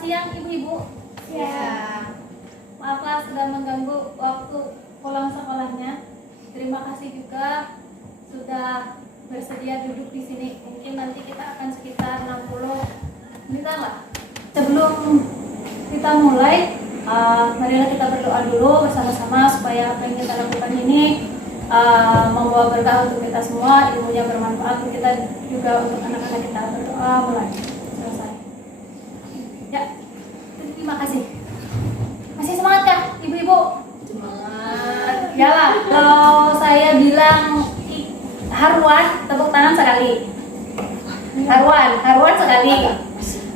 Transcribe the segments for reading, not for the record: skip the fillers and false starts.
siang ibu-ibu. Ya. Maaflah sudah mengganggu waktu pulang sekolahnya. Terima kasih juga sudah bersedia duduk di sini. Mungkin nanti kita akan sekitar 60 menitan lah. Sebelum kita mulai, marilah kita berdoa dulu bersama-sama supaya apa yang kita lakukan ini membawa berkah untuk kita semua, ilmunya bermanfaat untuk kita juga untuk anak-anak kita. Berdoa mulai. Selesai. Ya, terima kasih. Masih semangat kan, ibu-ibu? Semangat. Yalah, kalau saya bilang haruan, tepuk tangan sekali. Haruan sekali.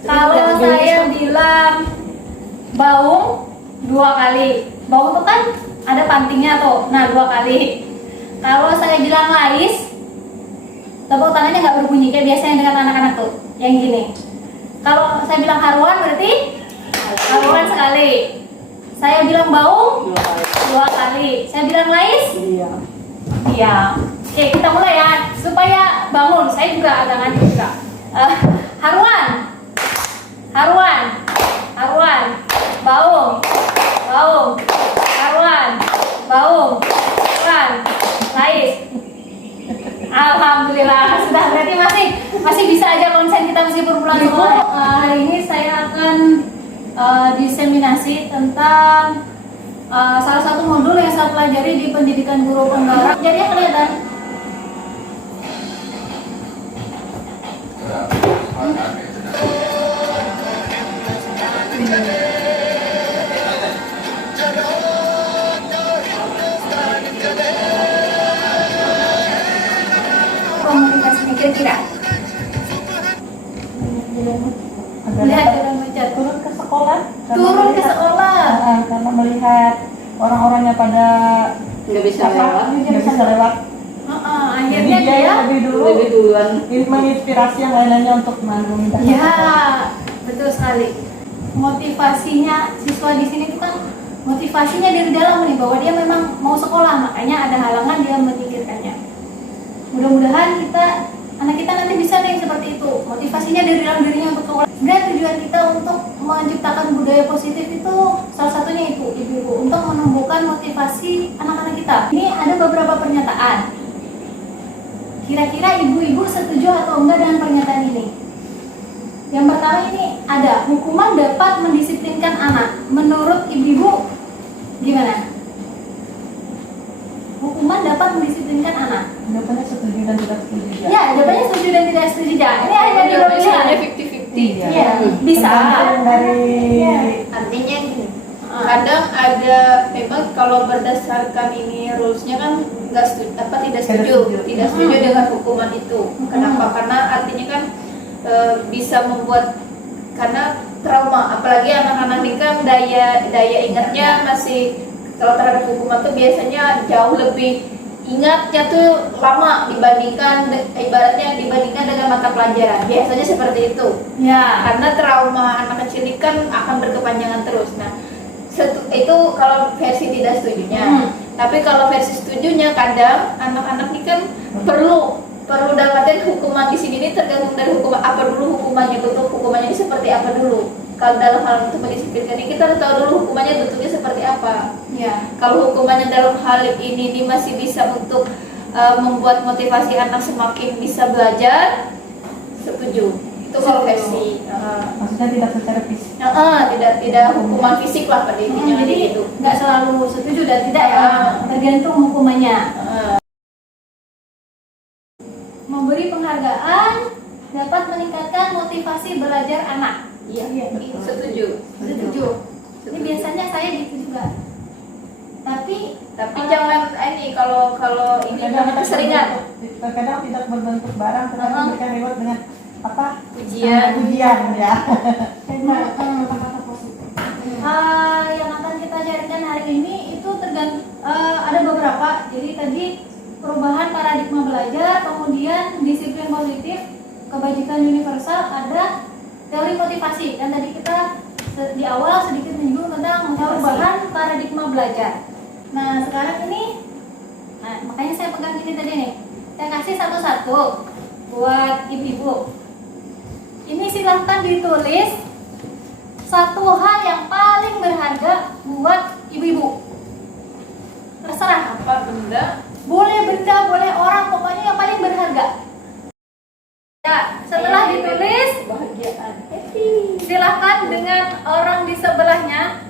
Kalau saya bilang baung, 2 kali. Baung itu kan ada pantingnya tuh, nah 2 kali. Kalau saya bilang lais, tepuk tangannya nggak berbunyi kayak biasanya dengan anak-anak tuh, yang gini. Kalau saya bilang haruan berarti haruan sekali. Saya bilang baung 2 kali. Saya bilang lais? Iya. Oke, kita mulai ya supaya bangun. Saya juga agak ngantuk juga. Haruan. Baung. Haruan. Baung. Lais. Alhamdulillah sudah, berarti masih bisa aja konsen kita meskipun pulang sekolah. Hari ini saya akan diseminasi tentang salah satu modul yang saya pelajari di pendidikan guru penggarap. Jadi yang kelihatan komunikasinya kira-kira lihat orang baca turun ke sekolah karena melihat orang-orangnya pada Nggak bisa lewat. nggak bisa lewat. akhirnya Jadi dia lebih duluan. menginspirasi yang lainnya untuk memindahkan ya sekolah. betul sekali. Motivasinya siswa di sini itu kan motivasinya dari dalam nih, bahwa dia memang mau sekolah, makanya ada halangan dia menyingkirkannya. Mudah-mudahan anak kita nanti bisa nih seperti itu, motivasinya dari dalam dirinya untuk sekolah. Sebenarnya tujuan kita untuk menciptakan budaya positif itu salah satunya itu, ibu-ibu, untuk menumbuhkan motivasi anak-anak kita. Ini ada beberapa pernyataan. Kira-kira ibu-ibu setuju atau enggak dengan pernyataan ini? Yang pertama ini ada, hukuman dapat mendisiplinkan anak. Menurut ibu-ibu gimana? Hukuman dapat mendisiplinkan anak. Jawabannya setuju dan tidak setuju. Ya, jawabannya setuju dan tidak setuju. Ini hanya dua pilihan. 50-50. Iya, bisa. Tergantung dari Artinya gini, kadang ada memang kalau berdasarkan ini rulesnya kan tidak setuju dengan hukuman itu. Kenapa? Karena artinya kan bisa membuat, karena trauma, apalagi anak-anak ini kan daya ingatnya masih, kalau terhadap hukuman tuh biasanya jauh lebih ingatnya tuh lama dibandingkan dengan mata pelajaran. Biasanya seperti itu. Ya. Karena trauma anak kecil ini kan akan berkepanjangan terus. Nah, itu kalau versi tidak setujunya. Tapi kalau versi setujunya, kadang anak-anak ini kan perlu dalam artian hukuman di sini ini tergantung dari hukuman apa dulu, hukumannya bentuk hukumannya ini seperti apa dulu. Kalau dalam hal untuk mendisiplinkan ini kita harus tahu dulu hukumannya bentuknya seperti apa. Ya. Kalau hukumannya dalam hal ini masih bisa untuk membuat motivasi anak semakin bisa belajar, setuju. Itu kalau versi. maksudnya tidak secara fisik. Tidak hukuman fisik lah pada intinya. Jadi gitu. nggak selalu setuju dan tidak ya, tergantung hukumannya. Memberi penghargaan dapat meningkatkan motivasi belajar anak. Iya, setuju. Ini biasanya saya gitu juga. Tapi Jangan ini kalau ini keseringan. Terkadang tidak berbentuk barang, tetapi memberikan reward dengan apa? Ujian ya. kata-kata positif. Yang akan kita sharingkan hari ini itu ada beberapa. Jadi tadi perubahan paradigma belajar, kemudian disiplin positif, kebajikan universal, ada teori motivasi, dan tadi kita di awal sedikit menyinggung tentang perubahan paradigma belajar. Nah sekarang ini, makanya saya pegang ini tadi nih, saya kasih satu-satu buat ibu-ibu. Ini silahkan ditulis satu hal yang paling berharga buat ibu-ibu. Terserah. Apa benda? Boleh benda, boleh orang, pokoknya yang paling berharga. Ya, setelah ditulis, Kebahagiaan. silakan dengan orang di sebelahnya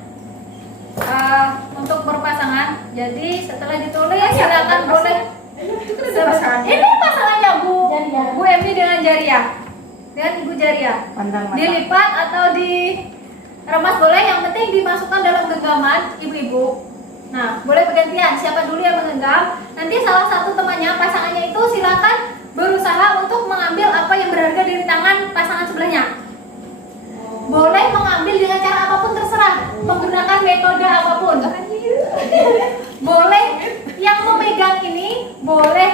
untuk berpasangan. Jadi setelah ditulis, silakan boleh. Ini pasangannya Bu Emi dengan Jaria, dengan Ibu Jaria. Pandang mata. Dilipat atau diremas boleh, yang penting dimasukkan dalam genggaman ibu-ibu. Nah, boleh bergantian siapa dulu yang menggenggam. Nanti salah satu temannya, pasangannya itu silakan berusaha untuk mengambil apa yang berharga dari tangan pasangan sebelahnya. Boleh mengambil dengan cara apapun, terserah, menggunakan metode apapun. Boleh yang memegang ini boleh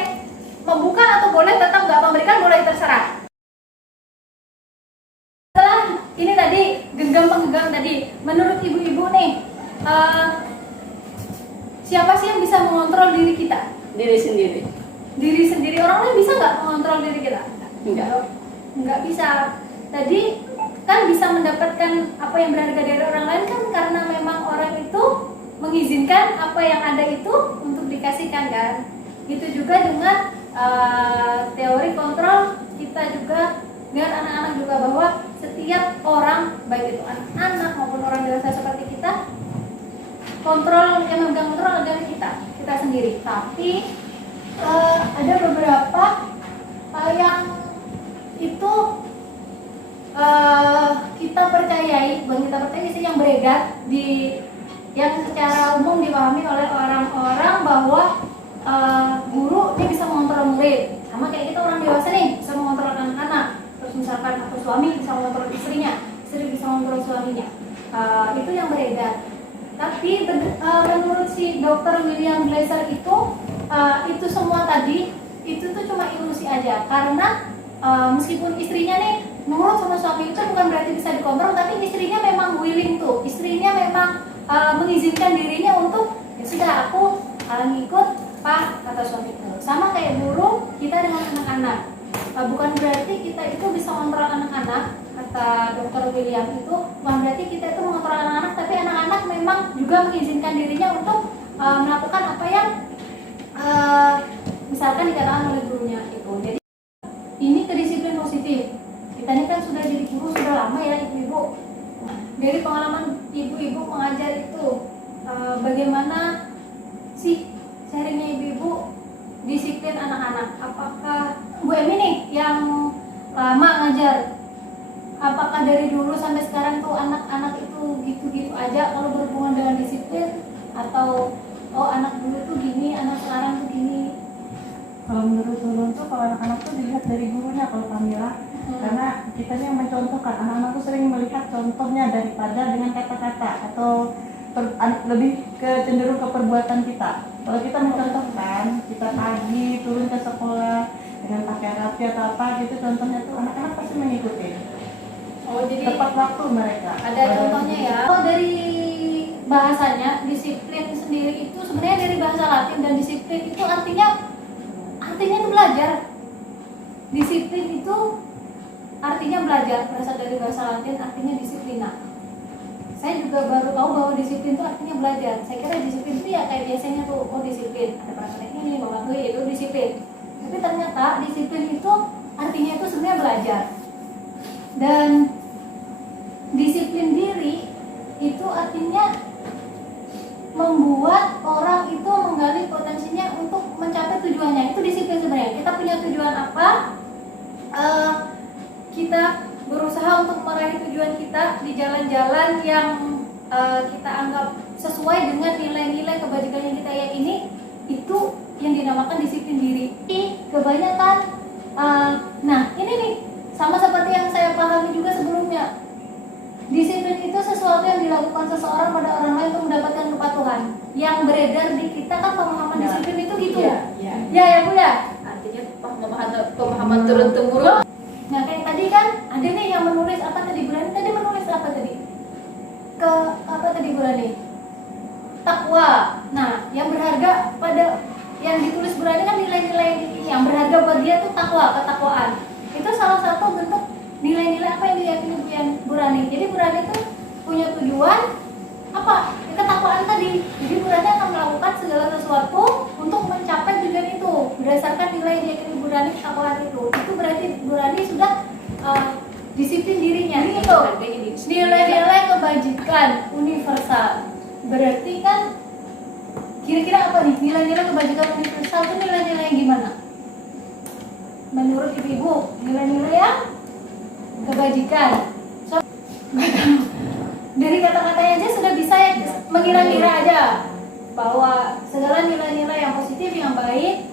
membuka atau boleh tetap nggak memberikan, boleh, terserah. Setelah ini tadi genggam-penggenggam tadi, menurut ibu-ibu nih, siapa sih yang bisa mengontrol diri kita? Diri sendiri. Diri sendiri. Orang lain bisa nggak mengontrol diri kita? Enggak. Nggak bisa. Tadi kan bisa mendapatkan apa yang berharga dari orang lain kan karena memang orang itu mengizinkan apa yang ada itu untuk dikasihkan kan. Gitu juga dengan teori kontrol kita juga dengan anak-anak juga, bahwa setiap orang, baik itu anak-anak maupun orang dewasa seperti kita, kontrol yang memegang kontrol adalah kita sendiri. Tapi ada beberapa yang itu kita percayai, bukan kita percayai sih, yang beredar yang secara umum dipahami oleh orang-orang bahwa guru dia bisa mengontrol murid, sama kayak kita orang dewasa nih bisa mengontrol anak-anak. Terus misalkan atau suami bisa mengontrol istrinya, istri bisa mengontrol suaminya. Itu yang beredar. Tapi menurut si Dr. William Glasser itu semua tadi itu tuh cuma ilusi aja, karena meskipun istrinya nih nurut sama suami itu bukan berarti bisa dikontrol, tapi istrinya memang willing tuh, istrinya memang mengizinkan dirinya untuk ya sudah aku ngikut pak kata suamiku. Sama kayak guru kita dengan anak-anak, bukan berarti kita itu bisa mengontrol anak-anak. Kata Dr. William itu bukan berarti kita itu mengontrol anak-anak, tapi anak-anak memang juga mengizinkan dirinya untuk melakukan apa yang misalkan dikatakan oleh gurunya itu. Jadi ini kedisiplin positif. Kita ini kan sudah jadi guru sudah lama ya ibu-ibu. Dari pengalaman ibu-ibu mengajar itu bagaimana sih sharingnya ibu-ibu disiplin anak-anak? Apakah Bu Emi nih yang lama ngajar, apakah dari dulu sampai sekarang tuh anak-anak itu gitu-gitu aja kalau berhubungan dengan disiplin, atau oh anak dulu tuh gini, anak sekarang tuh gini? Kalau menurut Ulun tuh kalau anak-anak tuh dilihat dari gurunya, kalau Kamila, karena kita yang mencontohkan. Anak-anak tuh sering melihat contohnya daripada dengan kata-kata atau lebih ke cenderung ke perbuatan kita. Kalau kita mencontohkan, kita pagi turun ke sekolah dengan pakai rapi atau apa gitu, contohnya tuh anak-anak pasti mengikuti. Oh, jadi Tepat waktu mereka. ada contohnya ya. Kalau dari bahasanya disiplin sendiri itu sebenarnya dari bahasa Latin, dan disiplin itu artinya itu belajar. Disiplin itu artinya belajar, berasal dari bahasa Latin, artinya disiplina. Saya juga baru tahu bahwa disiplin itu artinya belajar. Saya kira disiplin itu ya kayak biasanya tuh, oh disiplin ada peraturan ini, mematuhi itu disiplin. Tapi ternyata disiplin itu artinya itu sebenarnya belajar. Dan disiplin diri itu artinya membuat orang itu menggali potensinya untuk mencapai tujuannya. Itu disiplin sebenarnya. Kita punya tujuan apa? Kita berusaha untuk meraih tujuan kita di jalan-jalan yang kita anggap sesuai dengan nilai-nilai kebajikan yang kita yakini. Itu yang dinamakan disiplin diri. Kebanyakan nah ini nih sama seperti yang saya pahami juga sebelumnya, disiplin itu sesuatu yang dilakukan seseorang pada orang lain untuk mendapatkan kepatuhan. Yang beredar di kita kan pemahaman disiplin itu gitu. Ya Bu ya. Artinya pemahaman turun temurun. Nah kayak tadi kan ada nih yang menulis apa tadi, Burani tadi menulis apa tadi? Apa tadi Burani? Takwa. Nah yang berharga pada yang ditulis Burani kan nilai-nilai yang berharga buat dia tuh takwa, ketakwaan. Itu salah satu bentuk nilai-nilai apa yang diyakini Burani. Jadi Burani itu punya tujuan apa? Ketakwaan tadi. Jadi Bu Rani akan melakukan segala sesuatu untuk mencapai tujuan itu berdasarkan nilai yang diyakini Bu Rani ketakwaan itu. Itu berarti Bu Rani sudah disiplin dirinya. Itu nilai-nilai kebajikan universal. Berarti kan kira-kira apa nih nilai-nilai kebajikan universal itu nilai-nilai yang gimana? Menurut ibu-ibu, nilai-nilai yang kebajikan. So, dari kata-katanya aja sudah bisa ya mengira-ngira aja bahwa segala nilai-nilai yang positif, yang baik,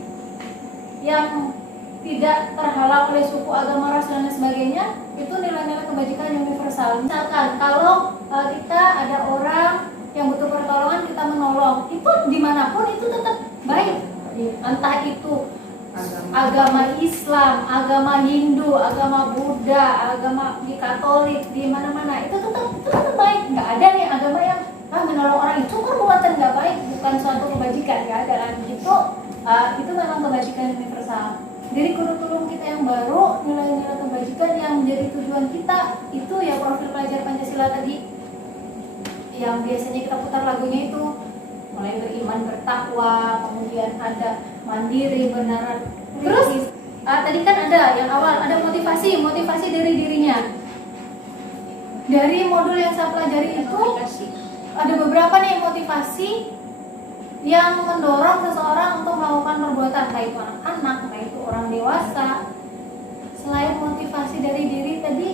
yang tidak terhalang oleh suku, agama, ras dan lain sebagainya, itu nilai-nilai kebajikan universal. Misalkan kalau kita ada orang yang butuh pertolongan, kita menolong, itu dimanapun itu tetap baik. Entah itu agama Islam, agama Hindu, agama Buddha, agama di Katolik, di mana-mana itu tetap baik. Nggak ada nih agama yang menolong orang itu perbuatan nggak baik, bukan suatu kebajikan, nggak ada kan? Itu memang kebajikan universal. Dari kurikulum kita yang baru, nilai-nilai kebajikan yang menjadi tujuan kita itu ya profil pelajar Pancasila tadi, yang biasanya kita putar lagunya itu, mulai beriman bertakwa, kemudian ada mandiri, benaran. Terus tadi kan ada yang awal, ada motivasi dari dirinya. Dari modul yang saya pelajari itu ada beberapa nih motivasi yang mendorong seseorang untuk melakukan perbuatan, baik itu anak-anak, baik itu orang dewasa. Selain motivasi dari diri tadi,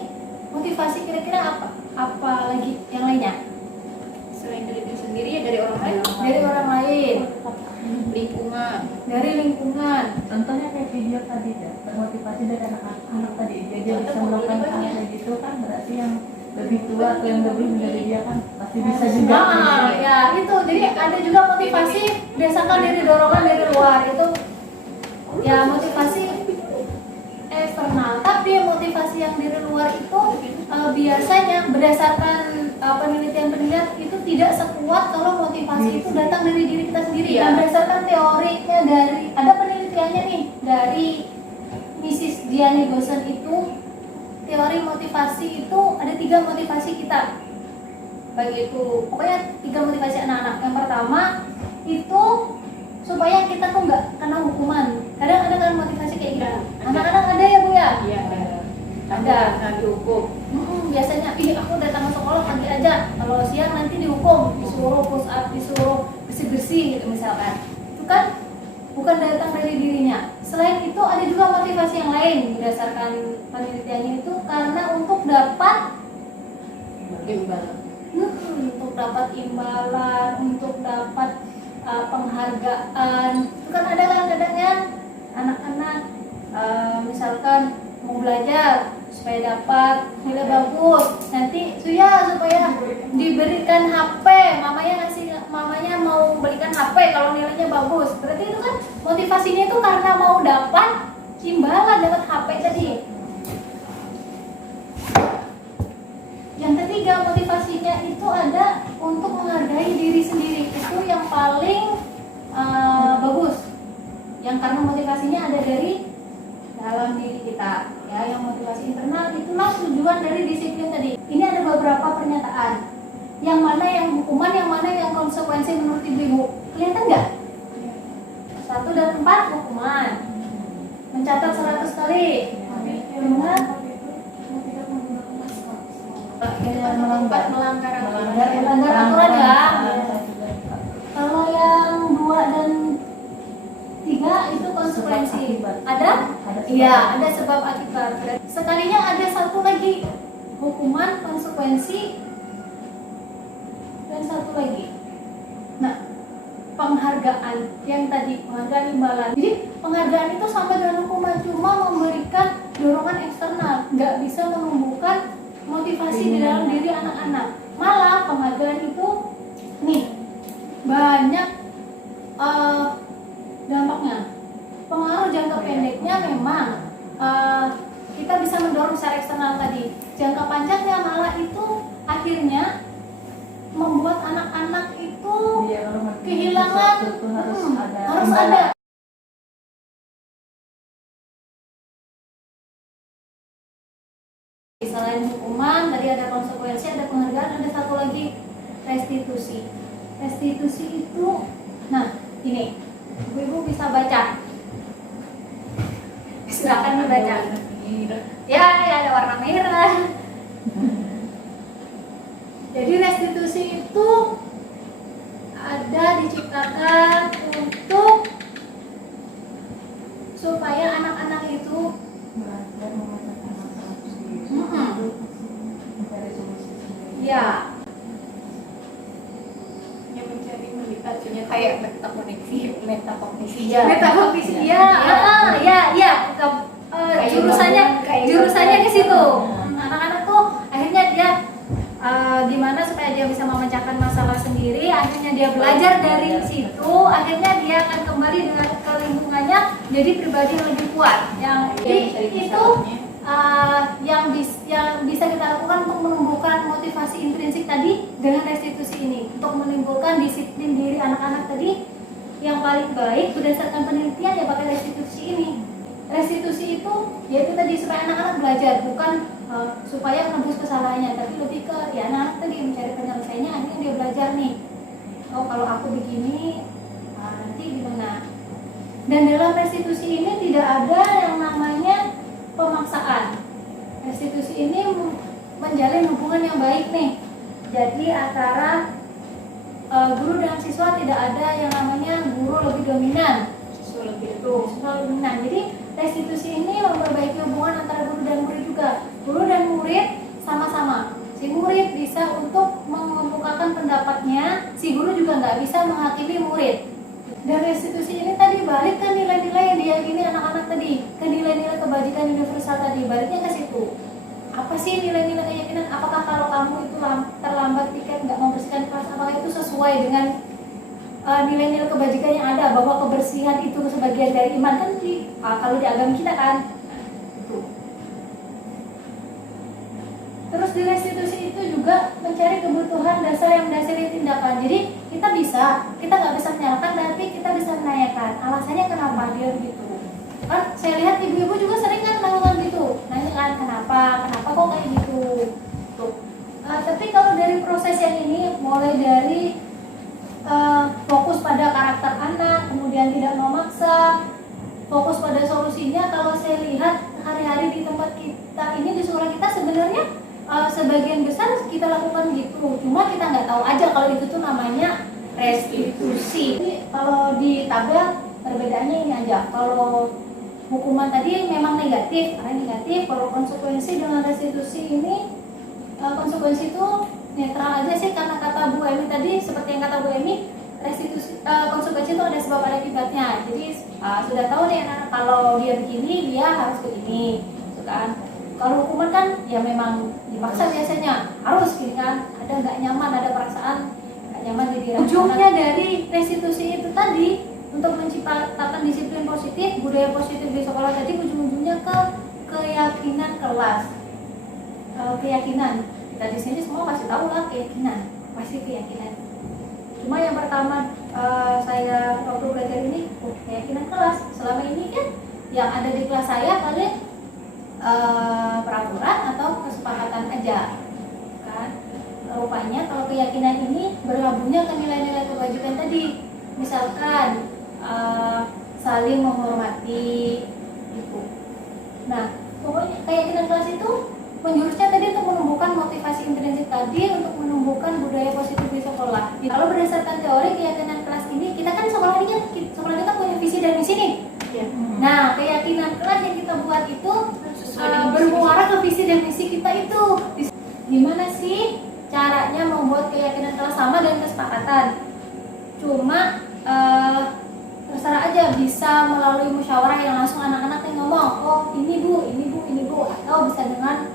motivasi kira-kira apa lagi yang lainnya? Selain dari diri sendiri ya dari orang lain. Dari orang lain, Lingkungan. dari lingkungan. Contohnya kayak video tadi ya, termotivasi dari anak-anak tadi dia bisa melakukan hal kayak gitu kan, berarti yang lebih tua atau yang lebih dari dia kan pasti bisa juga. Ya itu, jadi ada juga motivasi berdasarkan dari dorongan dari luar, itu ya motivasi eksternal. Tapi motivasi yang dari luar itu biasanya berdasarkan penelitian itu tidak sekuat kalau motivasi itu datang dari diri kita sendiri. Ya. Dan berdasarkan teorinya ada penelitiannya nih dari Mrs. Diane Gosen itu, teori motivasi itu ada 3 motivasi kita. Baik itu pokoknya 3 motivasi anak-anak. Yang pertama itu supaya kita tuh nggak kena hukuman. Kadang ada kan motivasi kayak gitu. Anak-anak ada ya Bu ya? Iya, Ada. Dihukum. Biasanya aku datang ke sekolah pagi aja, kalau siang nanti dihukum, disuruh push up, disuruh bersih-bersih gitu misalkan. Itu kan bukan datang dari dirinya. Selain itu ada juga motivasi yang lain berdasarkan penelitiannya itu karena untuk dapat Imbalan. untuk dapat imbalan, untuk dapat penghargaan. Itu kan ada kan kadangnya anak-anak misalkan mau belajar supaya dapat nilai bagus, nanti supaya diberikan HP, mamanya mau belikan HP kalau nilainya bagus. Berarti itu kan motivasinya itu karena mau dapat imbalan, dapat HP tadi. Yang ketiga motivasinya itu ada untuk menghargai diri sendiri, itu yang paling bagus. Yang karena motivasinya ada dari dalam diri kita, ya. Yang motivasi internal itulah tujuan dari disiplin tadi. Ini ada beberapa pernyataan. Yang mana yang hukuman, yang mana yang konsekuensi menurut ibu-ibu? Kelihatan nggak? 1 dan 4 hukuman. Mencatat 100 kali. Dengan melanggar aturan ya. Kalau yang 2 dan 3 itu konsekuensi. Ada? Iya, ada sebab akibat. Sekalinya ada 1 lagi hukuman, konsekuensi, dan 1 lagi. Nah, penghargaan yang tadi penghargaan imbalan. Jadi penghargaan itu sama dengan hukuman, cuma memberikan dorongan eksternal, nggak bisa menumbuhkan motivasi di dalam diri anak-anak. Malah penghargaan itu nih banyak dampaknya. Pengaruh jangka pendeknya memang kita bisa mendorong secara eksternal tadi. Jangka panjangnya malah itu akhirnya membuat anak-anak itu kehilangan harus ada. Selain hukuman tadi ada konsekuensi, ada penghargaan, ada satu lagi restitusi. Restitusi itu, nah ini ibu-ibu bisa baca, silakan dibaca. Ya ada warna merah. Jadi restitusi itu ada diciptakan untuk supaya anak-anak itu belajar memecahkan masalah sendiri, mencari solusi sendiri. ya Yang mencari mendekatnya kayak metakognisi. metakognisi ya jurusannya ke situ. Anak-anak tuh akhirnya dia gimana supaya dia bisa memecahkan masalah sendiri, akhirnya dia belajar dari situ, akhirnya dia akan kembali dengan ke lingkungannya jadi pribadi yang lebih kuat. Jadi itu yang bisa kita lakukan untuk menumbuhkan motivasi intrinsik tadi dengan restitusi ini, untuk menimbulkan disiplin diri anak-anak tadi yang paling baik berdasarkan penelitian ya pakai restitusi ini. Restitusi itu yaitu tadi supaya anak-anak belajar, bukan supaya menebus kesalahannya, tapi lebih ke ya anak-anak tadi mencari penyelesaiannya, akhirnya dia belajar nih, oh kalau aku begini nanti gimana. Dan dalam restitusi ini tidak ada yang namanya pemaksaan. Restitusi ini menjalin hubungan yang baik nih, jadi antara guru dan siswa tidak ada yang namanya guru lebih dominan, siswa lebih dominan. Jadi restitusi ini memperbaiki hubungan antara guru dan murid juga. Guru dan murid sama-sama. Si murid bisa untuk mengemukakan pendapatnya, si guru juga nggak bisa menghakimi murid. Dan restitusi ini tadi balik ke nilai-nilai yang diyakini anak-anak tadi, ke nilai-nilai kebajikan universal tadi, baliknya ke situ. Apa sih nilai-nilai keyakinan? Apakah kalau kamu itu terlambat tiket nggak membersihkan kelas, apakah itu sesuai dengan nilai-nilai kebajikan yang ada, bahwa kebersihan itu sebagian dari iman kan kalau di agama kita kan itu. Terus di restitusi itu juga mencari kebutuhan dasar yang mendasari tindakan. Jadi kita nggak bisa menyalahkan, tapi kita bisa menanyakan alasannya kenapa dia begitu. Kan saya lihat ibu-ibu juga sering kan melakukan gitu, nanya kan kenapa kok kayak gitu. Tuh. Tapi kalau dari proses yang ini, mulai dari fokus pada karakter anak, kemudian tidak memaksa, fokus pada solusinya. Kalau saya lihat hari-hari di tempat kita ini, di sekolah kita sebenarnya sebagian besar kita lakukan gitu, cuma kita nggak tahu aja kalau itu tuh namanya restitusi. Jadi, kalau di tabel perbedaannya ini aja. Kalau hukuman tadi memang negatif, karena negatif. Kalau konsekuensi dengan restitusi ini, konsekuensi itu netral aja sih, karena kata Bu Emi tadi, seperti yang kata Bu Emi, restitusi konsekuensi itu ada sebab ada akibatnya. Jadi sudah tahu nih anak, kalau dia begini dia harus begini, gitu kan. Kalau hukuman kan ya memang dipaksa biasanya harus gini kan, ada nggak nyaman, ada perasaan nggak nyaman jadi ujungnya dari restitusi itu tadi untuk menciptakan disiplin positif, budaya positif di sekolah tadi, ujung-ujungnya ke keyakinan kelas. Keyakinan kita di sini semua pasti tahu lah keyakinan, pasti keyakinan. Cuma yang pertama saya waktu belajar ini, keyakinan kelas. Selama ini kan yang ada di kelas saya paling peraturan atau kesepakatan aja kan. Rupanya kalau keyakinan ini berlabuhnya ke nilai-nilai kebajikan tadi, misalkan saling menghormati gitu. Nah pokoknya keyakinan kelas itu menjurusnya tadi untuk menumbuhkan motivasi intrinsik tadi, untuk menumbuhkan budaya positif di sekolah. Kalau berdasarkan teori keyakinan kelas ini, kita kan sekolah ini kan sekolah kita punya visi dan misi nih. Ya. Nah keyakinan kelas yang kita buat itu bermuara ke visi dan misi kita itu. Gimana sih caranya membuat keyakinan kelas sama dan kesepakatan? Cuma terserah aja, bisa melalui musyawarah yang langsung anak-anak yang ngomong, oh ini bu, atau bisa dengan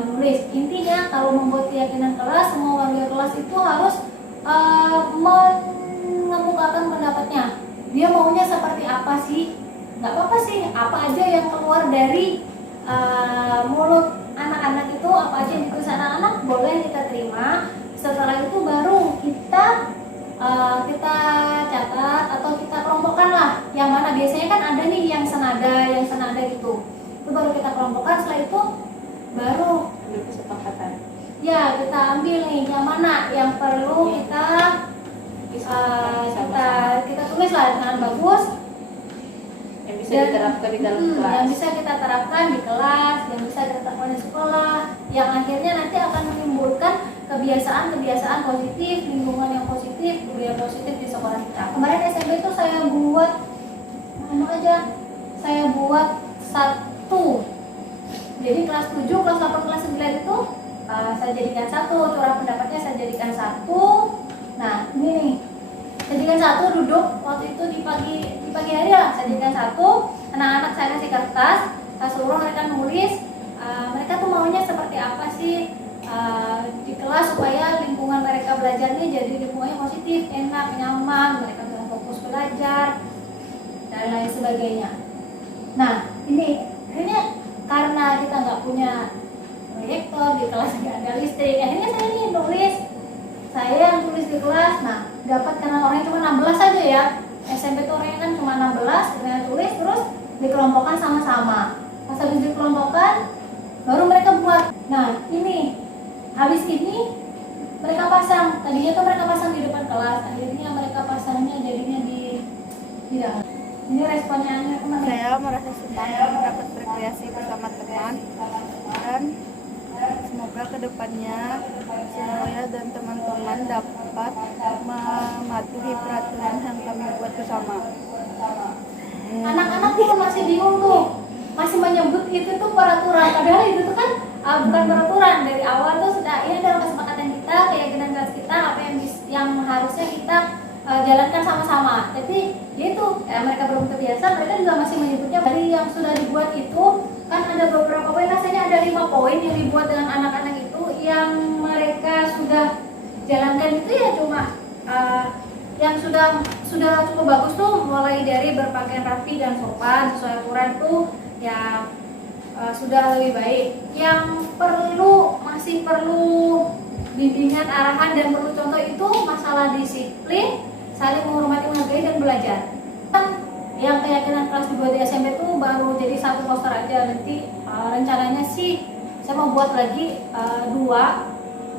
menulis. Intinya kalau membuat keyakinan kelas, semua warga kelas itu harus mengemukakan pendapatnya. Dia maunya seperti apa sih? Nggak apa-apa sih, apa aja yang keluar dari mulut anak-anak itu, apa aja yang ditulis anak-anak boleh kita terima. Setelah itu baru kita catat atau kita kelompokkan lah, yang mana biasanya kan ada nih yang senada gitu. Itu baru kita kelompokkan. Setelah itu baru ada kesepakatan. Ya, kita ambil nih yang mana yang perlu kita kita tulis lah dengan bagus, yang bisa dan diterapkan di dalam kelas. yang bisa kita terapkan di kelas, yang bisa kita terapkan di sekolah, yang akhirnya nanti akan menimbulkan kebiasaan-kebiasaan positif, lingkungan yang positif, budaya positif di sekolah kita. Kemarin SMP itu saya buat satu. Jadi kelas 7, kelas 8, kelas 9 itu saya jadikan satu, curah pendapatnya saya jadikan satu. Nah, ini nih. Saya jadikan satu, duduk waktu itu di pagi hari ya, saya jadikan satu. Anak-anak saya kasih kertas, saya suruh mereka nulis mereka tuh maunya seperti apa sih di kelas supaya lingkungan mereka belajarnya jadi lingkungannya positif, enak, nyaman, mereka bisa fokus belajar dan lain sebagainya. Nah, ini akhirnya karena kita nggak punya proyektor di kelas, nggak ada listrik, akhirnya saya ini nulis, saya yang tulis di kelas. Nah, dapat karena orangnya cuma 16 aja ya, SMP tuh orangnya kan cuma 16, saya tulis terus dikelompokkan sama-sama. Pas habis dikelompokkan baru mereka buat. Nah, ini habis ini mereka pasang, tadinya tuh mereka pasang di depan kelas, akhirnya mereka pasangnya jadinya di dalam. Ini responnya kemana? Saya merasa senang mendapat rekreasi bersama teman, dan semoga kedepannya saya dan teman-teman dapat mematuhi peraturan yang kami buat bersama. Anak-anak tuh masih bingung tuh, masih menyebut itu tuh peraturan, padahal itu tuh kan bukan peraturan. Dari awal tuh sudah ini dalam kesepakatan kita, keyakinan kelas kita, apa yang harusnya kita jalankan sama-sama. Jadi yaitu mereka belum terbiasa, mereka juga masih menyebutnya. Dari yang sudah dibuat itu kan ada beberapa poin, rasanya ada 5 poin yang dibuat dengan anak-anak itu, yang mereka sudah jalankan itu ya cuma yang sudah cukup bagus tuh, mulai dari berpakaian rapi dan sopan sesuai aturan tuh ya sudah lebih baik. Yang masih perlu bimbingan, arahan, dan perlu contoh itu masalah disiplin, saling menghormati, menghargai, dan belajar. Kan yang keyakinan kelas dibuat di SMP itu baru jadi 1 poster aja. Nanti rencananya sih saya mau buat lagi 2.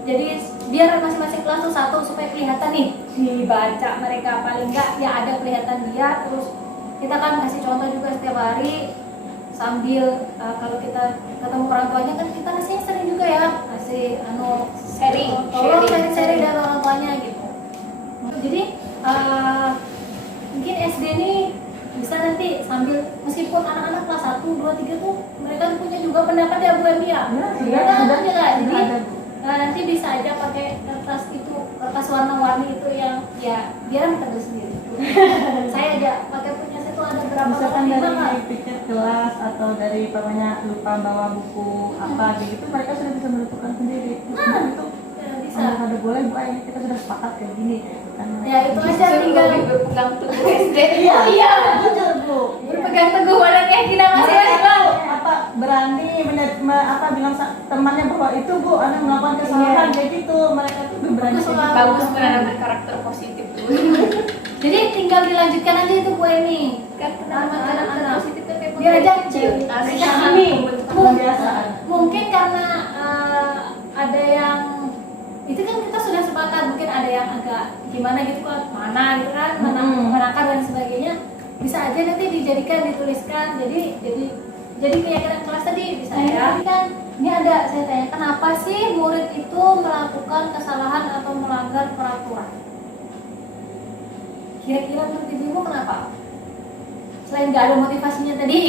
Jadi biar masing-masing kelas tuh 1 supaya kelihatan nih dibaca mereka, paling enggak ya ada kelihatan dia. Terus kita kan kasih contoh juga setiap hari, sambil kalau kita ketemu orang tuanya kan kita ngasih sering juga ya, kasih sharing dari orang tuanya gitu. Jadi mungkin SD ini bisa nanti sambil, meskipun anak-anak kelas 1, 2, 3 tuh mereka punya juga pendapat di Abu Andi ya. Jadi nanti bisa aja pakai kertas warna-warni itu yang ya biar kita tahu sendiri. Saya aja pakai punya saya tuh ada berapa Misalkan lima, dari Kak. tiket kelas atau dari lupa bawa buku apa gitu, mereka sudah bisa menentukan sendiri. Itu Ya, bisa. ada boleh Bu, ini kita sudah sepakat kayak gini gitu kan. Ya itu aja tinggal berpegang teguh SD. Iya. Jujur Bu. berpegang teguh pada keyakinan masing-masing. Berani bilang temannya bahwa itu Bu, Anda melakukan kesalahan kayak gitu, mereka tuh berani. Bagus menanamkan karakter positif tuh. Jadi tinggal dilanjutkan aja itu Bu Emi. Kan penanaman karakter positif itu memang Dia aja kecil. Ini kebiasaan. Mungkin karena ada yang itu kan kita sudah sepakat, mungkin ada yang agak gimana gitu kan, mana gitu kan, menakar dan sebagainya, bisa aja nanti dijadikan, dituliskan. Jadi keyakinan kelas tadi bisa ya. Kan ini ada, saya tanya, kenapa sih murid itu melakukan kesalahan atau melanggar peraturan? Kira-kira menurut ibu kenapa? Selain nggak ada motivasinya tadi,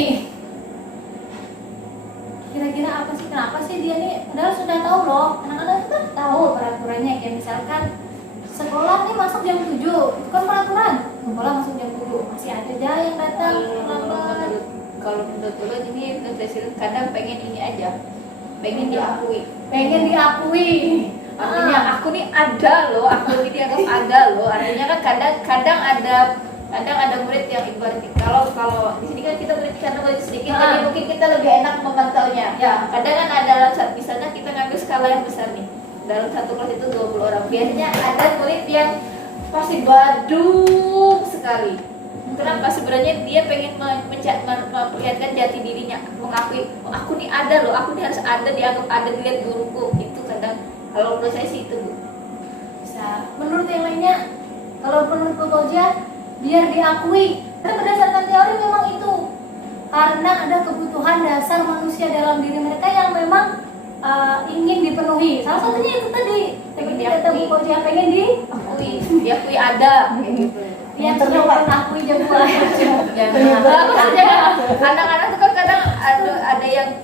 kira-kira apa sih, kenapa sih dia nih, padahal sudah tahu loh, anak-anak itu kan tahu peraturannya. Kayak misalkan sekolah nih masuk jam 7, itu kan peraturan, sekolah masuk jam 7, masih ada aja yang datang lambat. Kalau menurut lo ini presiden kadang pengen ini aja, pengen diakui. Artinya aku nih ada loh, aku ini dianggap ada loh. Artinya kan kadang ada murid yang ibaratnya kalau di sini kan kita murid karena murid sedikit, jadi mungkin kita lebih enak memantaunya. Ya, kadang kan ada dalam misalnya kita ngambil skala yang besar nih, dalam satu kelas itu 20 orang. Biasanya ada murid yang pasti badung sekali. Kenapa? Sebenarnya dia pengen memperlihatkan jati dirinya, mengakui, aku nih ada loh, aku nih harus ada, dianggap ada, dilihat guruku. Itu kadang Kalau menurut saya sih itu, Bu. Bisa. Menurut yang lainnya, kalau menurut Bu Fauzia, biar diakui. Karena berdasarkan teori memang itu. Karena ada kebutuhan dasar manusia dalam diri mereka yang memang ingin dipenuhi. Salah satunya itu tadi. Seperti kata Bu Fauzia, pengen diakui ada kayak gitu. yang terlibat akui jagoan. Maksudnya anak-anak tuh kan kadang ada yang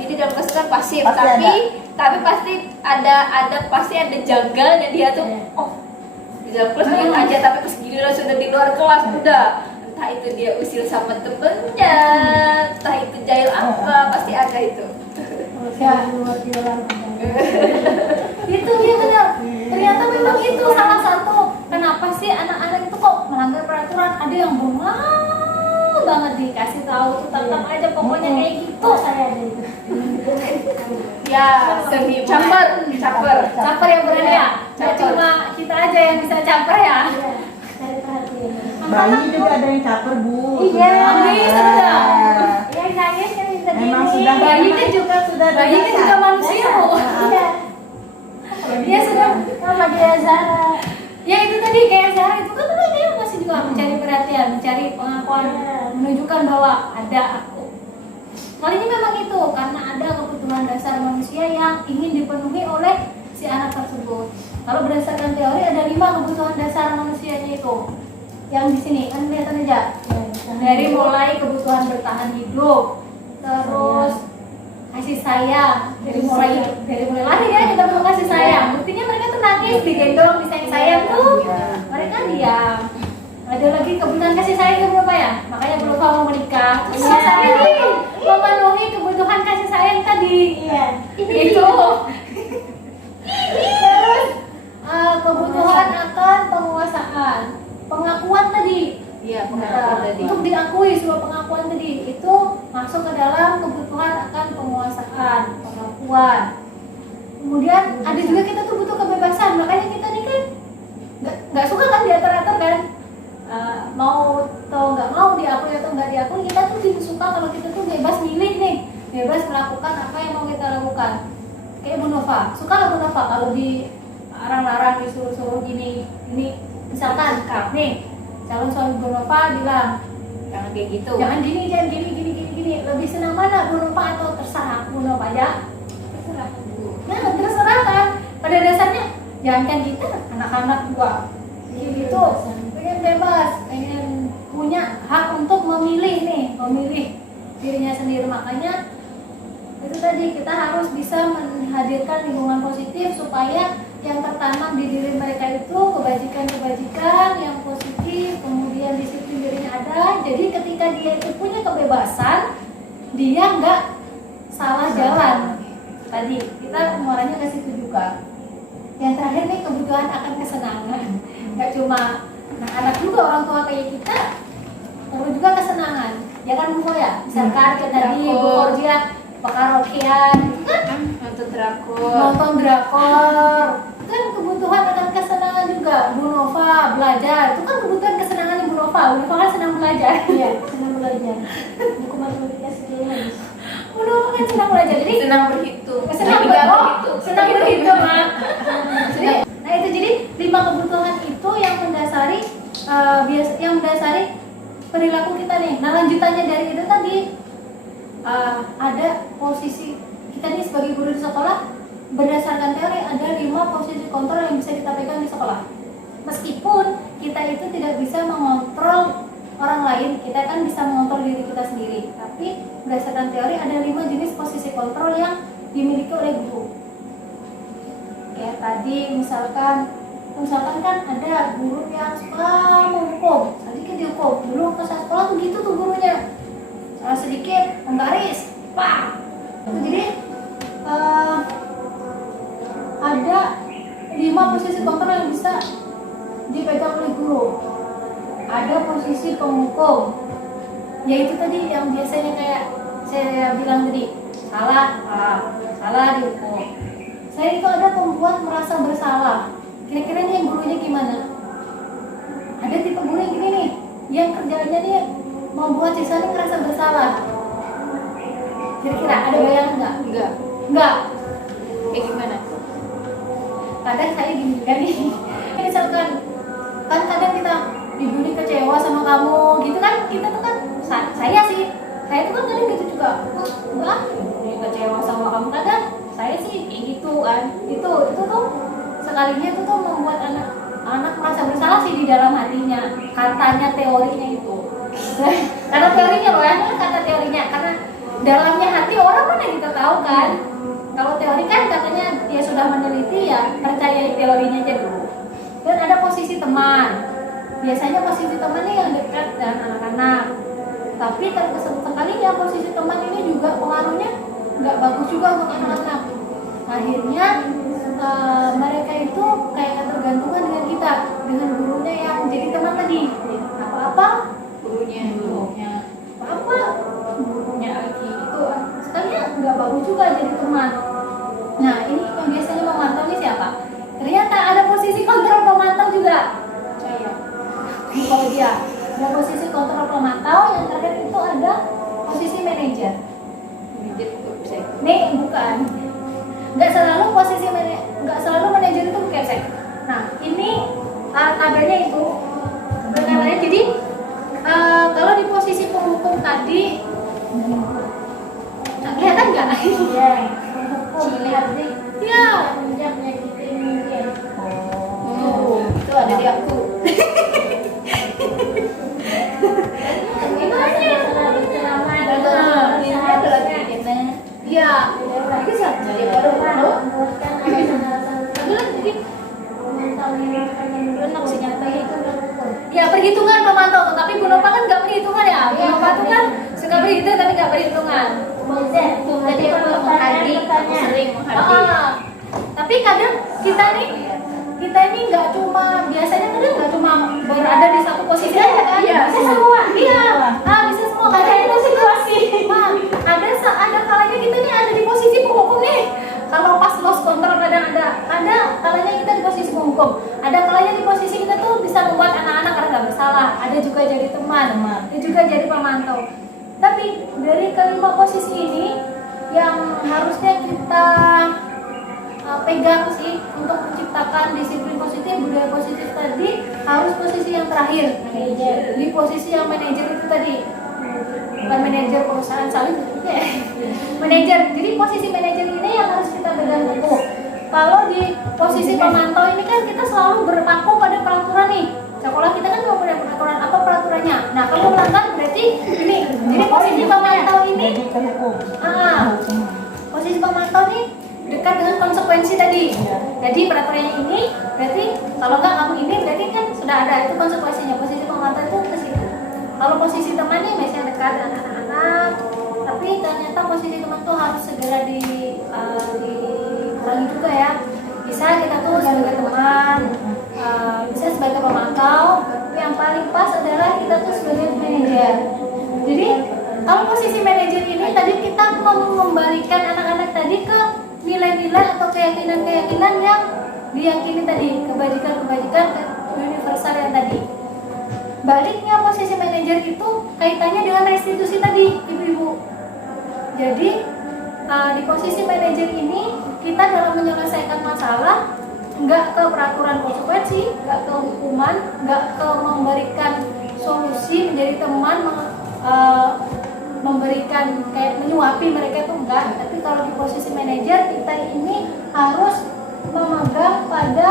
ini dalam kelas kan pasif, tapi pasti ada janggalnya dia tuh. Oh, di dalam kelas diam aja, tapi pas giliran sudah di luar kelas udah entah itu dia usil sama temennya, entah itu jahil apa, pasti ada itu. Itu dia benar. Ternyata memang itu salah satu kenapa sih anak-anak itu kok melanggar peraturan. Ada yang mau banget dikasih tahu tuh tetap aja pokoknya kayak gitu. Saya ada itu. Ya, caper yang berani ya. Nggak cuma kita aja yang bisa caper ya. Cari perhatian. Bayi juga ada yang caper, Bu. Iya, sudah. Ya, Nangis kan bisa memang gini. sudah Bayi kan juga manusia, Bu. Iya. Dia sudah sama dia Zara. Ya itu tadi kayak Zara itu kan dia masih juga mencari perhatian, mencari pengakuan, menunjukkan bahwa ada aku. Kali ini memang itu karena ada kebutuhan dasar manusia yang ingin dipenuhi oleh si anak tersebut. Kalau berdasarkan teori ada 5 kebutuhan dasar manusianya itu. Yang di sini kan kelihatan aja. Dari mulai kebutuhan bertahan hidup, terus kasih sayang, dari mulai lahir ya kita perlu kasih sayang. Buktinya mereka tuh nangis, digendong, disayang tuh, mereka diam. Ada lagi kebutuhan kasih sayang yang berapa ya? Makanya belum mau menikah. Terus ini memenuhi kebutuhan kasih sayang tadi. Iya. Itu. Terus kebutuhan akan penguasaan, pengakuan tadi. Iya, pengakuan tadi. Untuk diakui sebuah pengakuan tadi itu masuk ke dalam kebutuhan akan penguasaan, pengakuan. Kemudian ada juga kita tuh butuh kebebasan, makanya kita nih kan nggak suka kan diatur-atur kan. Mau atau nggak mau diakui atau nggak diakui, kita tuh tidak suka kalau kita tuh bebas milih nih, bebas melakukan apa yang mau kita lakukan. Kayak Bu Nova, suka nggak Bu Nova kalau di larang-larang disuruh-suruh gini, misalkan nih calon suami Bu Nova bilang jangan kayak gitu, jangan gini, lebih senang mana Bu Nova atau terserah Bu Nova ya? Terserah Bu. Nah terserah kan, pada dasarnya jangan kan kita anak-anak gua gitu, pengen bebas, pengen punya hak untuk memilih dirinya sendiri. Makanya itu tadi kita harus bisa menghadirkan lingkungan positif supaya yang tertanam di diri mereka itu kebajikan-kebajikan yang positif, kemudian disiplin dirinya ada. Jadi ketika dia itu punya kebebasan, dia nggak salah jalan. Tadi kita muaranya ke situ juga. Yang terakhir nih kebutuhan akan kesenangan. Nggak cuma anak-anak juga, orang tua kayak kita perlu juga kesenangan. Ya kan Bu ya? Misalkan kayak tadi Bu Fauzia karaokean, kan? Nonton drakor. Kan kebutuhan akan kesenangan juga. Bu Nova belajar, itu kan kebutuhan kesenangan Bu Nova. Bu Nova kan senang belajar. Iya, senang belajar. Buku matematika sekali habis. Bu Nova kan senang belajar, jadi senang berhitung. Senang berhitung, Nah itu jadi 5 kebutuhan itu yang mendasari perilaku kita nih. Nah lanjutannya dari itu tadi ada posisi kita nih sebagai guru di sekolah. Berdasarkan teori ada 5 posisi kontrol yang bisa kita pegang di sekolah. Meskipun kita itu tidak bisa mengontrol orang lain, kita kan bisa mengontrol diri kita sendiri. Tapi berdasarkan teori ada 5 jenis posisi kontrol yang dimiliki oleh guru. Kayak tadi misalkan kan ada guru yang suka menghukum, sedikit dihukum. Dulu pas sekolah tuh gitu tuh gurunya, salah sedikit menggaris, pak. Jadi ada 5 posisi kontrol yang bisa dipegang oleh guru. Ada posisi penghukum, yaitu tadi yang biasanya kayak saya bilang tadi, salah dihukum. Saya itu ada pembuat merasa bersalah. Kira-kira nih yang gurunya gimana? Ada tipe guru yang gini nih, yang kerjanya nih membuat siswa ini merasa bersalah. Kira-kira ada bayangan nggak? Enggak. Kayak gimana? kadang saya gini kan nih, misalkan kan kadang kita ibu ini kecewa sama kamu gitu kan, kita tuh kan saya tuh kan kadang gitu juga, enggak ini kecewa sama kamu, kadang saya sih kayak gitu kan, itu tuh sekalinya itu tuh membuat anak merasa bersalah sih di dalam hatinya, katanya teorinya itu. Karena teorinya loh ya, kata teorinya, karena dalamnya hati orang mana kita tahu kan. Kalau teori kan katanya dia sudah meneliti, ya percaya teorinya aja dulu. Dan ada posisi teman, biasanya posisi temannya yang dekat dan anak-anak, tapi sekalinya posisi teman ini juga pengaruhnya nggak bagus juga untuk anak-anak. Akhirnya mereka itu kayak ketergantungan dengan kita, dengan gurunya yang jadi teman tadi. Apa-apa gurunya apa gurunya lagi itu sekalinya nggak bagus juga jadi teman. Nah ini yang biasanya memantau ini siapa? Ternyata ada posisi kontrol pemantau juga. Saya kalau dia ada posisi kontrol pemantau, yang terakhir itu ada posisi manajer. Nih bukan, nggak selalu manajer itu kesek. Nah ini kabarnya itu kabarnya. Jadi kalau di posisi penghukum tadi, kelihatan nggak? Iya, lihat deh. Iya. Oh, itu ada di aku. Iya, itu saja dia baru ya perhitungan pemantau, tapi Bu Nova kan nggak perhitungan ya. Bu Nova tuh kan suka berhitung tapi nggak perhitungan. Jadi aku sering menghadiri. Tapi kadang kita ini nggak cuma, biasanya kadang nggak cuma berada di satu posisi aja kan. Iya, bisa semua. Iya. Bisa semua. Kadang itu situasi. Ada kalanya kita nih ada di posisi penghukum nih. Kalau pas lost control kadang ada kalanya kita di posisi penghukum. Ada kalanya di posisi kita tuh bisa membuat anak-anak karena bersalah. Ada juga jadi teman. Ada juga jadi pemantau. Tapi dari kelima posisi ini yang harusnya kita pegang sih untuk menciptakan disiplin positif, budaya positif tadi, harus posisi yang terakhir, manajer. Di posisi yang manajer itu tadi, bukan manajer perusahaan sawit, manajer. Jadi posisi manajer ini yang harus kita pegang teguh. Kalau di posisi pemantau ini kan kita selalu berpaku pada peraturan nih. Sekolah kita kan mau punya peraturan, apa peraturannya. Nah kalau melanggar berarti ini. Jadi posisi pemantau ini, posisi pemantau ini dekat dengan konsekuensi tadi. Jadi peraturannya ini, berarti kalau nggak kamu ini, berarti kan sudah ada itu konsekuensinya. Posisi pemantau itu ke situ. Kalau posisi temannya biasanya dekat dengan anak-anak, tapi ternyata posisi teman tuh harus segera dikurangi juga ya. Bisa kita tuh sebagai teman, bisa sebagai pemantau, tapi yang paling pas adalah kita tuh sebagai manajer. Jadi kalau posisi manajer ini tadi kita mengembalikan anak-anak tadi ke nilai-nilai atau keyakinan-keyakinan yang diyakini tadi, kebajikan-kebajikan universal yang tadi. Baliknya posisi manajer itu kaitannya dengan restitusi tadi, ibu-ibu. Jadi di posisi manajer ini kita dalam menyelesaikan masalah nggak ke peraturan konsekuensi, nggak ke hukuman, nggak ke memberikan solusi menjadi teman, memberikan kayak menyuapi mereka itu enggak. Tapi kalau di posisi manajer kita ini harus memegang pada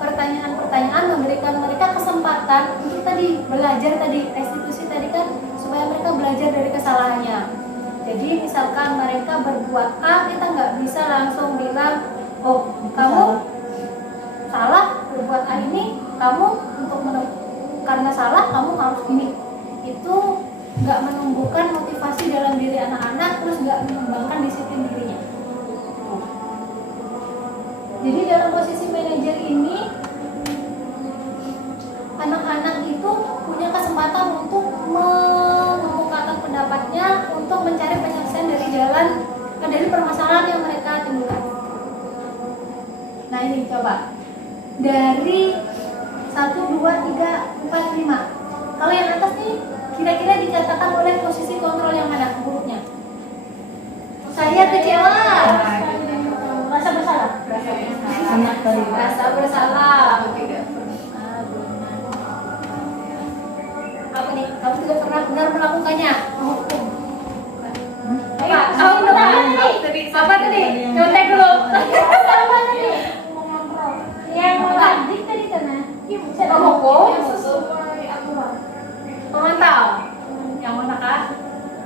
pertanyaan-pertanyaan, memberikan mereka kesempatan untuk tadi belajar tadi, restitusi tadi kan, supaya mereka belajar dari kesalahannya. Jadi misalkan mereka berbuat A, kita nggak bisa langsung bilang, oh kamu salah berbuat A ini, kamu karena salah kamu harus ini. Itu nggak menumbuhkan motivasi dalam diri anak-anak, terus nggak mengembangkan disiplin dirinya. Jadi dalam posisi manajer ini, anak-anak itu punya kesempatan untuk mengemukakan pendapatnya, untuk mencari penyelesaian dari permasalahan yang mereka timbulkan. Nah ini coba dari 1, 2, 3, 4, 5. Kalau yang atas nih kira-kira dikatakan oleh posisi kontrol yang mana buruknya? Saya kecewa, rasa bersalah. anak tadi. Rasa bersalah. Tidak pernah Apa nih? Kamu tidak pernah benar melakukannya? Menghukum. Iya, Kamu benar tadi. Apa tadi? Nyontek dulu. Apa tadi? Yang lanjut tadi sana. Menghukum. Pemantau. Yang mana kah?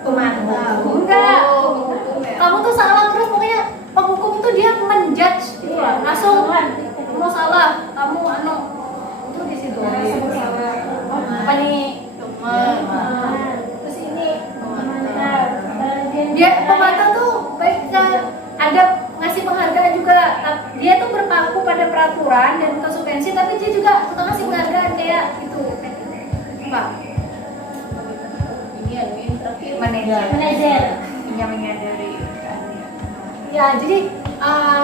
Pemantau. Enggak. Kamu tuh salah terus, pokoknya penghukum itu dia menjudge gitu lah. Langsung kamu salah, kamu itu di situ. Apa nih? Terus ini dia pemantau tuh baik ada ngasih penghargaan juga. Dia tuh berpaku pada peraturan dan konsekuensi, tapi dia juga suka ngasih penghargaan kayak gitu. Apa? ini terakhir Manajer. yang menyadari Ya, jadi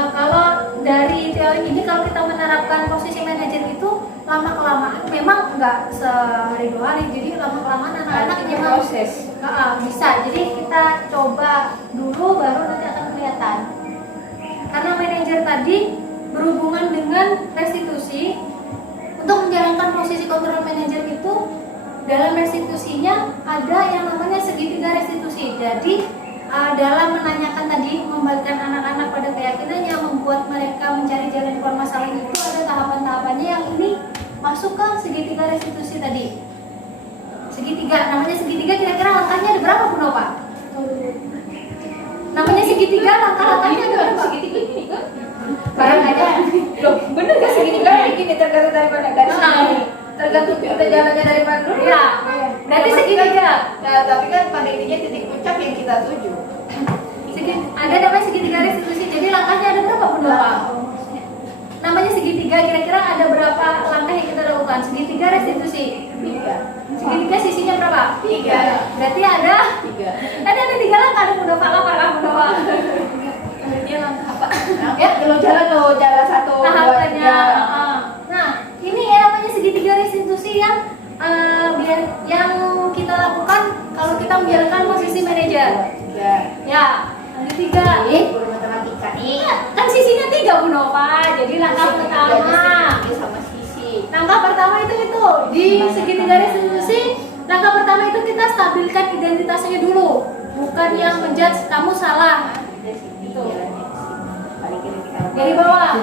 kalau dari teori ini kalau kita menerapkan posisi manajer itu lama kelamaan memang nggak sehari dua hari, jadi lama kelamaan anak-anak memang proses. bisa. Jadi kita coba dulu baru nanti akan kelihatan. Karena manajer tadi berhubungan dengan restitusi, untuk menjalankan posisi kontrol manajer itu dalam restitusinya ada yang namanya segitiga restitusi. Jadi dalam menanyakan tadi, membalikkan anak-anak pada keyakinannya, membuat mereka mencari jalan keluar masalah itu ada tahapan-tahapannya yang ini masuk ke segitiga restitusi tadi. Segitiga, namanya segitiga kira-kira langkahnya ada berapa Bu Nova? Namanya segitiga, langkah-langkahnya ada berapa? Segitiga gini kan? Barang aja. Loh, bener gak segitiga gini tergantung dari mana garis ini? Tergantung kita jalannya dari mana dulu. Ya, berarti segitiga. Nah, tapi kan pada intinya titik puncak yang kita tuju. Ada namanya segitiga restitusi. Jadi langkahnya ada berapa Bu Nova? Namanya segitiga, kira-kira ada berapa langkah yang kita lakukan? Segitiga restitusi. 3. Segitiga sisinya berapa? 3. Berarti ada 3. Tadi ada 3 langkah, ada Bu Nova, lapar kan Bu Nova? Dia langkah apa? Ya, kalau jalan satu Tahapannya. dua, tiga. Nah, ini ya namanya segitiga restitusi yang yang kita lakukan kalau kita menjalankan posisi manajer. 3. Ya, yang ketiga. Guru matematika nih. Kan sisinya 3 Bu Nova. Jadi langkah pertama. Sama sisi. Langkah pertama itu di segitiga restitusi. Langkah pertama itu kita stabilkan identitasnya dulu, bukan yang menjudge kamu salah. Itu. Dari bawah,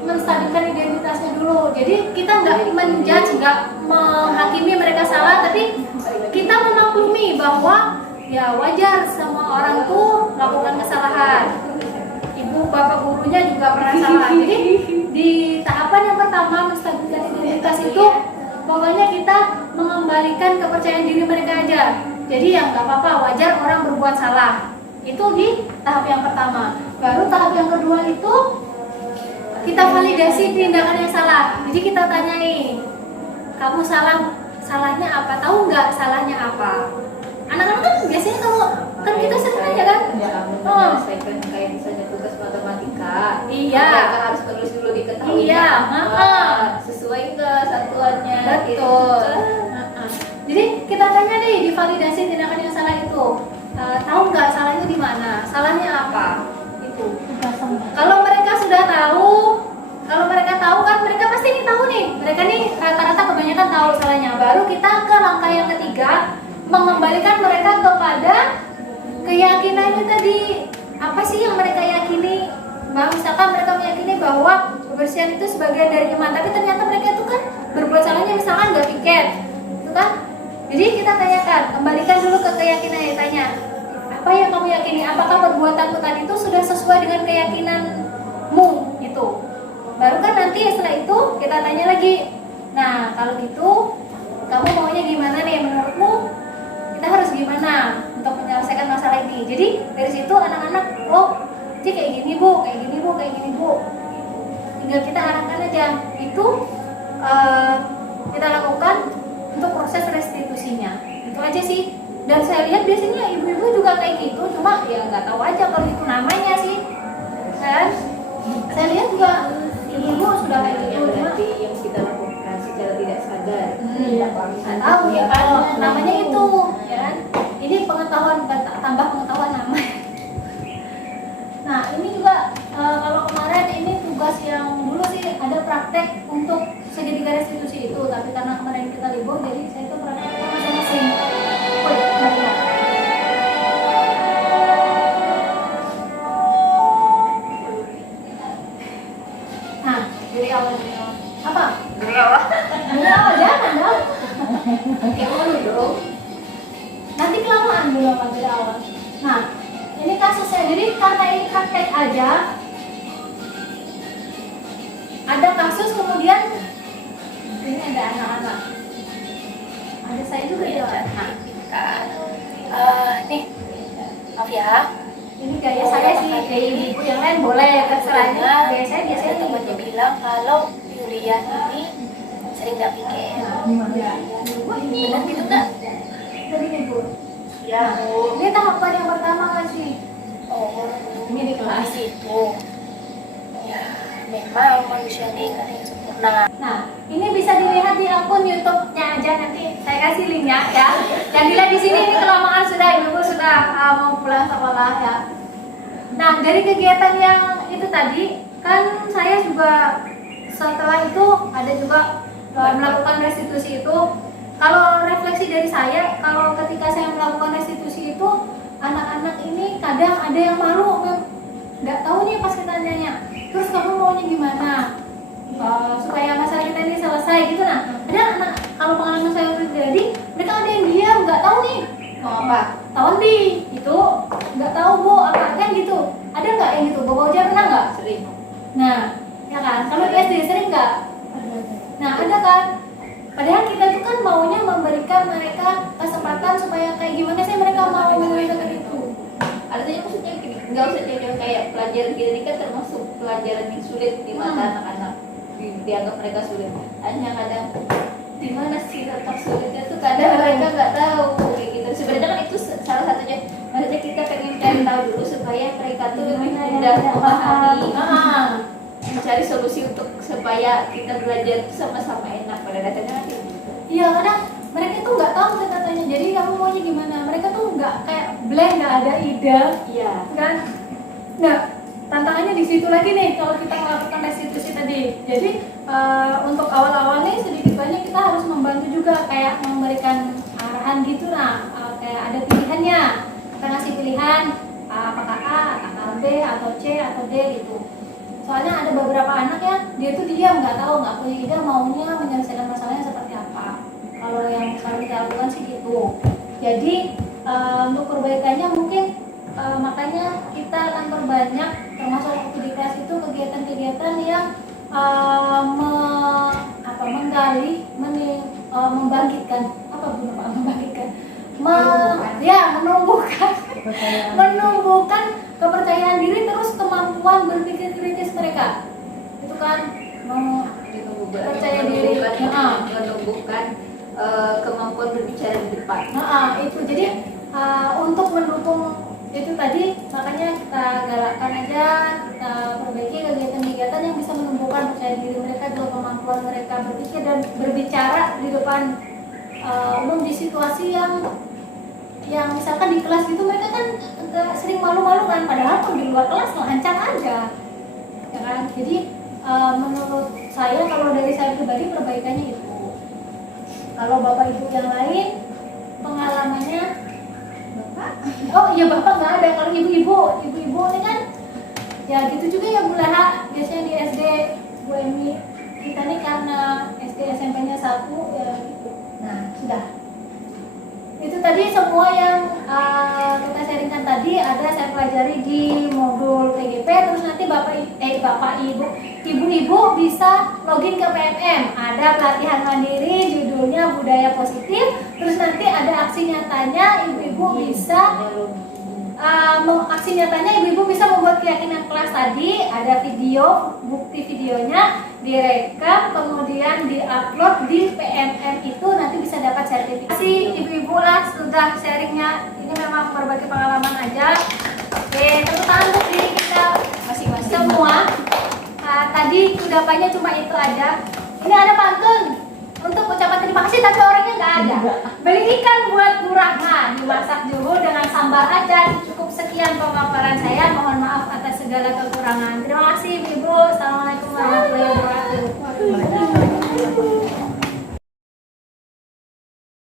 menstabilkan identitasnya dulu. Jadi kita nggak menjudge, nggak menghakimi mereka salah, tapi kita memaklumi bahwa ya wajar semua orang tuh melakukan kesalahan. Ibu bapak gurunya juga pernah salah. Jadi di tahapan yang pertama menstabilkan identitas itu pokoknya kita mengembalikan kepercayaan diri mereka aja. Jadi yang nggak apa-apa, wajar orang berbuat salah. Itu di tahap yang pertama. Baru tahap yang kedua itu kita validasi tindakan yang salah. Jadi kita tanyai, kamu salahnya apa? Tahu nggak salahnya apa? Anak-anak kan biasanya kalau kan kita sering aja kan? Menyelesaikan kayak misalnya tugas matematika. Iya. Mereka harus terus dulu diketahui. Iya, sesuai nggak satuannya? Betul. Jadi kita tanya nih, divalidasi tindakan yang salah itu. Tahu nggak salahnya di mana? Salahnya apa? Itu. Kalau mereka sudah tahu, kalau mereka tahu kan mereka pasti nih tahu nih. Mereka nih rata-rata kebanyakan tahu salahnya. Baru kita ke langkah yang ketiga, mengembalikan mereka kepada keyakinannya tadi. Apa sih yang mereka yakini? Misalkan mereka meyakini bahwa kebersihan itu sebagian dari iman, tapi ternyata mereka itu kan berbuat salahnya misalkan nggak piket, itu kan? Jadi kita tanyakan, kembalikan dulu ke keyakinannya, tanya, apa yang kamu yakini? Apakah perbuatanmu tadi itu sudah sesuai dengan keyakinanmu? Itu. Baru kan nanti setelah itu kita tanya lagi. Nah, kalau gitu, kamu maunya gimana nih? Menurutmu kita harus gimana untuk menyelesaikan masalah ini? Jadi dari situ anak-anak, oh, jadi kayak gini bu, kayak gini bu, kayak gini bu. Tinggal kita arahkan aja. Itu kita lakukan untuk proses restitusinya. Itu aja sih. Dan saya lihat biasanya ibu-ibu juga kayak gitu, cuma ya nggak tahu aja kalau itu namanya sih. Kan? Saya lihat juga ibu-ibu sudah kayak gitu, cuma Berarti yang kita lakukan secara tidak sadar. nggak tahu ya kan namanya itu, ya kan? Ini pengetahuan, bukan tambah pengetahuan namanya. Nah ini juga kalau kemarin ini tugas yang praktek untuk segitiga restitusi itu, tapi karena kemarin kita libur jadi saya itu praktek masing-masing. Woi, lihat. Nah, dari awal apa? Dari awal. Dari awal jangan dong. Kayak mau dong. Nanti kelamaan dulu dari awal. Nah, ini kasusnya. Jadi karena ini praktek aja, ada kasus kemudian ini ada anak-anak. Ada saya juga ya. Nih, maaf ya. Ini gaya saya sih, gaya ibu yang lain boleh terserahnya. Gaya saya biasanya Ada temannya bilang kalau Yulian ini sering nggak pikir. Benar gitu nggak? dari ibu. Ya, Bu. Ini tahapan yang pertama nggak sih? Oh, Ini di kelas. itu. Ya, memang manusia ini kan yang sempurna. Nah, ini bisa dilihat di akun YouTube-nya aja, nanti saya kasih linknya ya. Yang dilihat di sini ini kelamaan sudah, ibu sudah mau pulang sekolah ya. Nah, dari kegiatan yang itu tadi kan saya juga setelah itu ada juga melakukan restitusi itu. Kalau refleksi dari saya, kalau ketika saya melakukan restitusi itu, anak-anak ini kadang ada yang malu, nggak tahu nih pas kita tanya, terus kamu maunya gimana? Supaya masalah kita ini selesai gitu. Nah, ada anak, kalau pengalaman saya pribadi, mereka ada yang diam, nggak tahu nih Mau apa? tahun di itu nggak tahu bu apa kan gitu. Ada nggak yang gitu? Bapak Uja pernah nggak? Sering. Nah, ya kan. Kalau di SD sering nggak? Nah, ada kan. Padahal kita tuh kan maunya memberikan mereka kesempatan supaya kayak gimana sih mereka mau melakukan itu. Artinya maksudnya gini, nggak usah jauh kayak pelajaran kita ini kan termasuk pelajaran yang sulit di mata anak-anak. Dianggap mereka sulit. Hanya kadang di mana sih letak sulitnya tuh kadang mereka nggak tahu kayak gitu. Sebenarnya kan itu salah satunya. Maksudnya kita pengen cari tahu dulu supaya mereka tuh lebih mudah memahami, mencari solusi untuk supaya kita belajar itu sama-sama enak. Pada dasarnya kan gitu. Iya, kadang mereka tuh nggak tahu katanya. Jadi kamu maunya gimana? Mereka tuh nggak kayak blank, nggak ada ide, Iya. kan? Nah, tantangannya di situ lagi nih kalau kita melakukan restitusi tadi. Jadi untuk awal-awal nih sedikit banyak kita harus membantu juga kayak memberikan arahan gitu. Nah, kayak ada pilihannya. Kita ngasih pilihan apakah A, apakah B, atau C, atau D gitu. Soalnya ada beberapa anak ya, dia tuh diam, nggak tahu, nggak punya ide maunya menyelesaikan masalahnya seperti apa. Kalau yang selalu kita lakukan sih gitu. Jadi untuk perbaikannya mungkin makanya kita akan perbanyak termasuk waktu di kelas itu kegiatan-kegiatan yang menggali, membangkitkan apa benar Pak? Membangkitkan, menumbuhkan kepercayaan diri terus kemampuan berpikir kritis mereka. Itu kan percaya diri, menumbuhkan kemampuan berbicara di depan. Nah, itu jadi untuk mendukung itu tadi makanya kita galakkan aja, kita perbaiki kegiatan-kegiatan yang bisa menumbuhkan percaya diri mereka, juga kemampuan mereka berpikir dan berbicara di depan umum di situasi yang misalkan di kelas gitu mereka kan agak sering malu-malu kan, padahal kalau di luar kelas lancar aja, ya kan? Jadi menurut saya kalau dari saya pribadi perbaikannya itu. Kalau bapak ibu yang lain pengalamannya bapak? Oh iya bapak nggak ada. Kalau ibu-ibu ini kan ya gitu juga ya Bu Laha. Biasanya di SD Bu Emi kita nih karena SD SMP-nya satu ya gitu. Nah sudah. Itu tadi semua yang kita sharingkan tadi ada saya pelajari di modul PGP. Terus nanti ibu-ibu bisa login ke PMM. Ada pelatihan mandiri judulnya budaya positif. Terus nanti ada aksi nyatanya, ibu-ibu bisa aksi nyatanya ibu-ibu bisa membuat keyakinan kelas tadi. Ada video, bukti videonya direkam kemudian diupload di PMM, itu nanti bisa dapat sertifikasi. Ibu-ibu lah sudah sharingnya, ini memang berbagi pengalaman aja. Oke, tepuk tangan untuk diri kita masing-masing semua. Tadi kudapannya cuma itu aja. Ini ada pantun untuk ucapan terima kasih tapi orangnya nggak ada. Beli ikan buat Bu Rahma, dimasak dulu dengan sambal acar. Cukup sekian pemaparan saya, mohon maaf atas segala segala kekurangan. Terima kasih Ibu. Assalamualaikum warahmatullahi wabarakatuh.